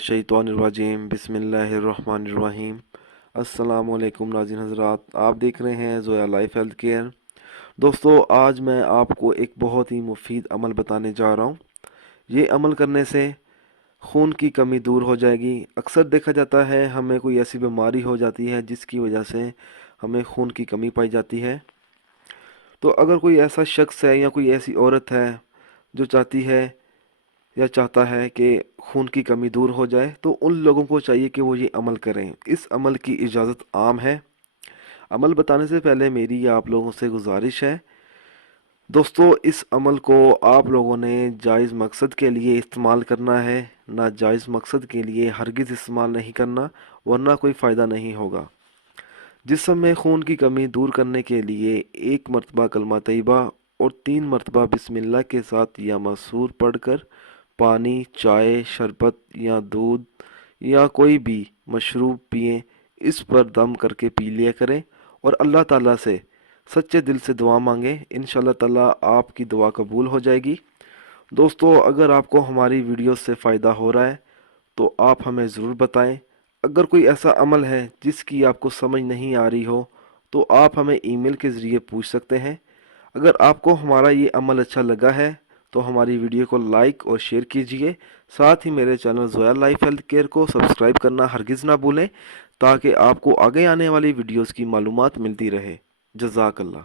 मिनश्शैतानिर्रजीम बिस्मिल्लाहिर्रहमानिर्रहीम। अस्सलाम वालेकुम नाज़रीन हज़रात, आप देख रहे हैं ज़ोया लाइफ हेल्थ केयर। दोस्तों, आज मैं आपको एक बहुत ही मुफीद अमल बताने जा रहा हूँ। ये अमल करने से खून की कमी दूर हो जाएगी। अक्सर देखा जाता है हमें कोई ऐसी बीमारी हो जाती है जिसकी वजह से हमें खून की कमी पाई जाती है। तो अगर कोई ऐसा शख्स है या कोई ऐसी औरत है जो चाहती है या चाहता है कि खून की कमी दूर हो जाए, तो उन लोगों को चाहिए कि वो ये अमल करें। इस अमल की इजाज़त आम है। अमल बताने से पहले मेरी आप लोगों से गुजारिश है दोस्तों, इस अमल को आप लोगों ने जायज़ मकसद के लिए इस्तेमाल करना है, नाजायज़ मकसद के लिए हरगिज़ इस्तेमाल नहीं करना, वरना कोई फ़ायदा नहीं होगा। जिस्म में खून की कमी दूर करने के लिए 1 मरतबा कलमा तैयबा और 3 मरतबा बिस्मिल्लाह के साथ या मसूर पढ़कर पानी, चाय, शरबत या दूध या कोई भी मशरूब पिएं। इस पर दम करके पी लिया करें और अल्लाह ताला से सच्चे दिल से दुआ मांगें। इंशाल्लाह ताला आपकी दुआ कबूल हो जाएगी। दोस्तों, अगर आपको हमारी वीडियो से फ़ायदा हो रहा है तो आप हमें ज़रूर बताएं। अगर कोई ऐसा अमल है जिसकी आपको समझ नहीं आ रही हो तो आप हमें ईमेल के ज़रिए पूछ सकते हैं। अगर आपको हमारा ये अमल अच्छा लगा है तो हमारी वीडियो को लाइक और शेयर कीजिए। साथ ही मेरे channel Zoya life health care को सब्सक्राइब करना हरगिज़ ना भूलें, ताकि आपको आगे आने वाली वीडियोस की मालूमात मिलती रहे। जज़ाकल्लाह।